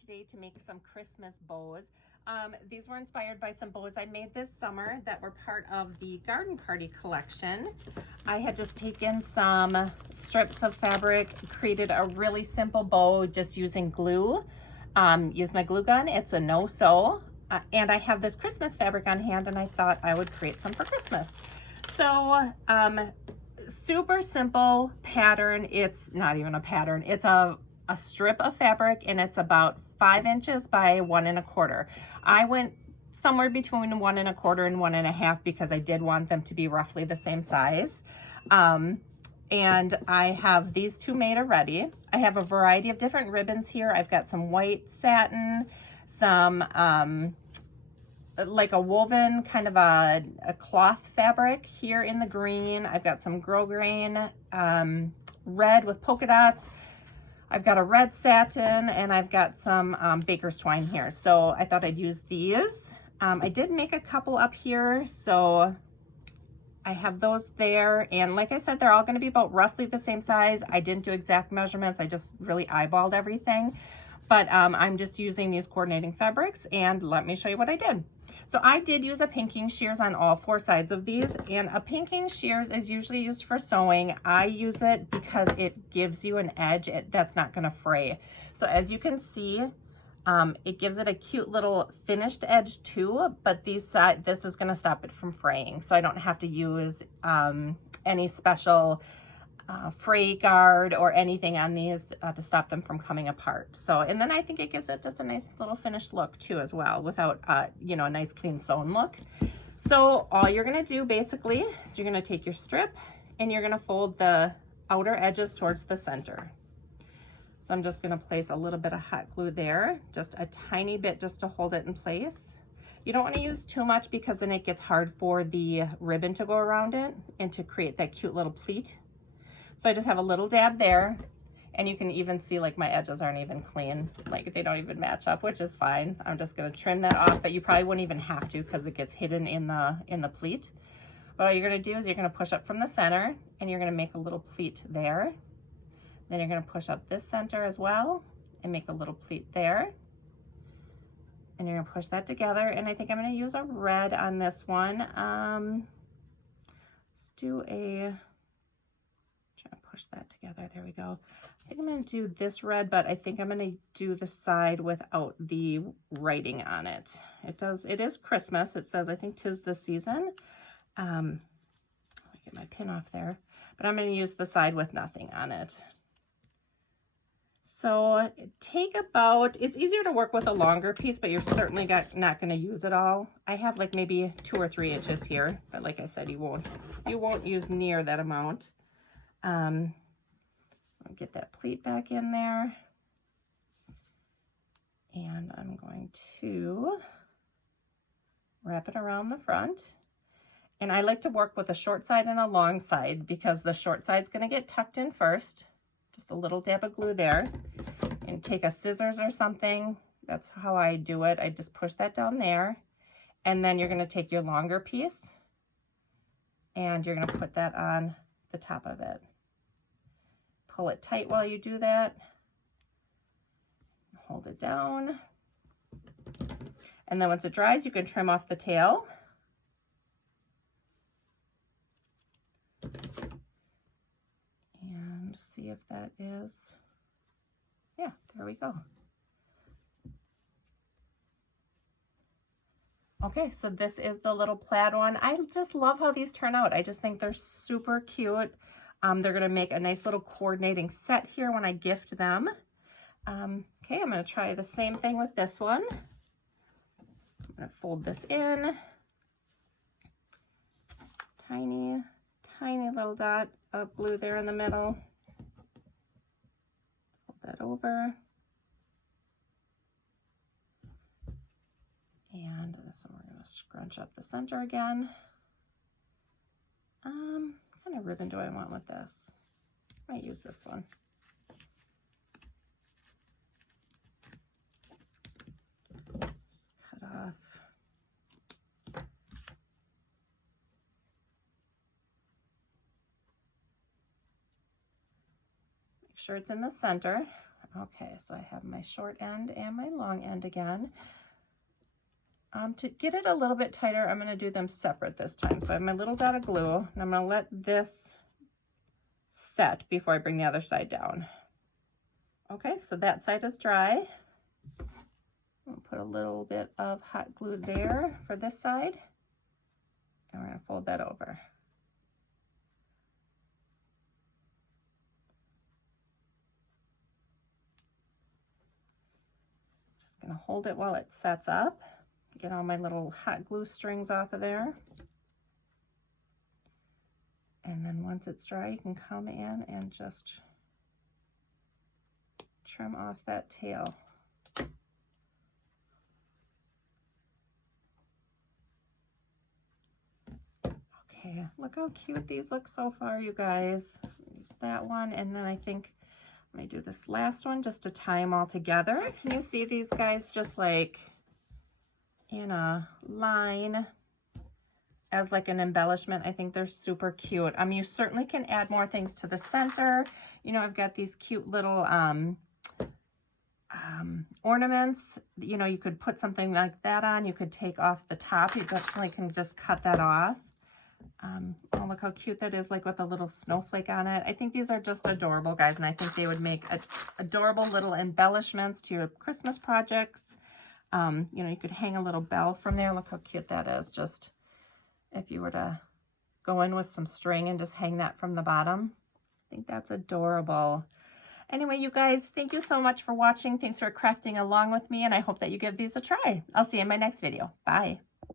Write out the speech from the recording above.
today to make some Christmas bows. These were inspired by some bows I made this summer that were part of the garden party collection. I had just taken some strips of fabric, created a really simple bow just using glue. Use my glue gun, it's a no-sew. And I have this Christmas fabric on hand and I thought I would create some for Christmas. So super simple pattern. It's not even a pattern, it's a strip of fabric and it's about 5 inches by 1 1/4. I went somewhere between 1 1/4 and 1 1/2 because I did want them to be roughly the same size. And I have these two made already. I have a variety of different ribbons here. I've got some white satin, some like a woven kind of a cloth fabric here in the green. I've got some grosgrain red with polka dots. I've got a red satin and I've got some baker's twine here. So I thought I'd use these. I did make a couple up here, so I have those there. And like I said, they're all gonna be about roughly the same size. I didn't do exact measurements. I just really eyeballed everything. But I'm just using these coordinating fabrics, and let me show you what I did. So I did use a pinking shears on all 4 sides of these, and a pinking shears is usually used for sewing. I use it because it gives you an edge that's not gonna fray. So as you can see, it gives it a cute little finished edge too, but this is gonna stop it from fraying. So I don't have to use any special fray guard or anything on these to stop them from coming apart. So, and then I think it gives it just a nice little finished look too as well, without you know, a nice clean sewn look. So all you're gonna do basically is you're gonna take your strip and you're gonna fold the outer edges towards the center. So I'm just gonna place a little bit of hot glue there, just a tiny bit just to hold it in place. You don't wanna use too much because then it gets hard for the ribbon to go around it and to create that cute little pleat. So I just have a little dab there, and you can even see like my edges aren't even clean, like they don't even match up, which is fine. I'm just gonna trim that off, but you probably wouldn't even have to because it gets hidden in the pleat. But all you're gonna do is you're gonna push up from the center and you're gonna make a little pleat there. Then you're gonna push up this center as well and make a little pleat there. And you're gonna push that together. And I think I'm gonna use a red on this one. Let's do a, push that together, there we go. I think I'm gonna do this red, but I think I'm gonna do the side without the writing on it. It is Christmas, it says, I think 'tis the season. Let me get my pin off there, but I'm gonna use the side with nothing on it. So take about, it's easier to work with a longer piece, but you're certainly not gonna use it all. I have like maybe 2 or 3 inches here, but like I said, you won't use near that amount. I'll get that pleat back in there, and I'm going to wrap it around the front. And I like to work with a short side and a long side because the short side's going to get tucked in first. Just a little dab of glue there, and take a scissors or something. That's how I do it. I just push that down there, and then you're going to take your longer piece and you're going to put that on the top of it. Pull it tight while you do that. Hold it down. And then once it dries, you can trim off the tail. And see if that is, yeah, there we go. Okay, so this is the little plaid one. I just love how these turn out. I just think they're super cute. They're gonna make a nice little coordinating set here when I gift them. Okay, I'm gonna try the same thing with this one. I'm gonna fold this in. Tiny, tiny little dot of glue there in the middle. Fold that over. And so we're gonna scrunch up the center again. What kind of ribbon do I want with this? I might use this one. Just cut off. Make sure it's in the center. Okay, so I have my short end and my long end again. To get it a little bit tighter, I'm going to do them separate this time. So I have my little dot of glue, and I'm going to let this set before I bring the other side down. Okay, so that side is dry. I'll put a little bit of hot glue there for this side, and we're going to fold that over. Just going to hold it while it sets up. Get all my little hot glue strings off of there. And then once it's dry, you can come in and just trim off that tail. Okay, look how cute these look so far, you guys. There's that one, and then I think I'm gonna do this last one just to tie them all together. Can you see these guys just like in a line as like an embellishment? I think they're super cute. You certainly can add more things to the center. You know, I've got these cute little ornaments. You know, you could put something like that on. You could take off the top. You definitely can just cut that off. Oh, look how cute that is, like with a little snowflake on it. I think these are just adorable, guys, and I think they would make adorable little embellishments to your Christmas projects. You know, you could hang a little bell from there. Look how cute that is. Just if you were to go in with some string and just hang that from the bottom. I think that's adorable. Anyway, you guys, thank you so much for watching. Thanks for crafting along with me, and I hope that you give these a try. I'll see you in my next video. Bye.